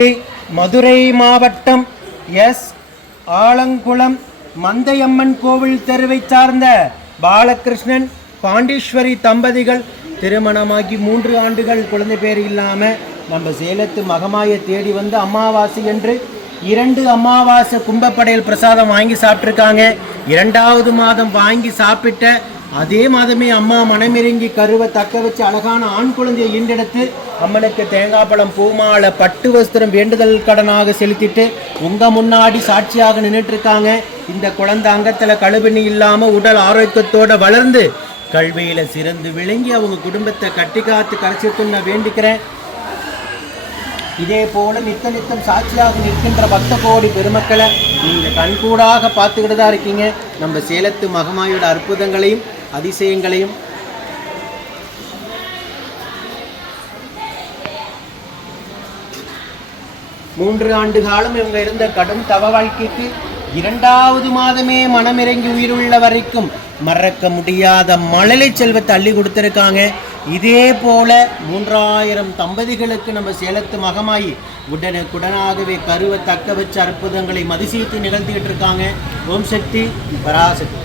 மதுரை மாவட்டம் எஸ் ஆலங்குளம் மந்தையம்மன் கோவில் தெருவை சார்ந்த பாலகிருஷ்ணன் பாண்டீஸ்வரி தம்பதிகள் திருமணமாகி 3 ஆண்டுகள் குழந்தை பேர் இல்லாமல் நம்ம சேலத்து மகமாயை தேடி வந்து அமாவாசை என்று 2 அமாவாசை கும்பப்படையல் பிரசாதம் வாங்கி சாப்பிட்ருக்காங்க. 2வது மாதம் வாங்கி சாப்பிட்ட அதே மாதமே அம்மா மனமிறங்கி கருவை தக்க வச்சு அழகான ஆண் குழந்தையை ஈண்டெடுத்து அம்மனுக்கு தேங்காய் பழம் பூமாலை பட்டு வஸ்திரம் வேண்டுதல் கடனாக செலுத்திட்டு உங்கள் முன்னாடி சாட்சியாக நின்றுட்டு இருக்காங்க. இந்த குழந்தை அங்கத்தில் கழுவினி இல்லாமல் உடல் ஆரோக்கியத்தோடு வளர்ந்து கல்வியில் சிறந்து விளங்கி அவங்க குடும்பத்தை கட்டி காத்து கரைச்சிட்டு நான் வேண்டிக்கிறேன். இதே போல நித்தம் சாட்சியாக நிற்கின்ற பக்த கோடி பெருமக்களை நீங்கள் கண்கூடாக பார்த்துக்கிட்டு தான் இருக்கீங்க. நம்ம சேலத்து மகமாயோட அற்புதங்களையும் அதிசயங்களையும் மூன்று ஆண்டு காலம் இவங்க இருந்த கடும் தவ வாழ்க்கைக்கு 2வது மாதமே மனமிறங்கி உயிருள்ள வரைக்கும் மறக்க முடியாத மழலை செல்வத்தை அள்ளி கொடுத்துருக்காங்க. இதே போல 3000 தம்பதிகளுக்கு நம்ம சேலத்து மகமாயி உடனுக்குடனாகவே கருவை தக்க வச்ச அற்புதங்களை மதிசீட்டு நிகழ்த்திக்கிட்டு இருக்காங்க. ஓம் சக்தி பராசக்தி.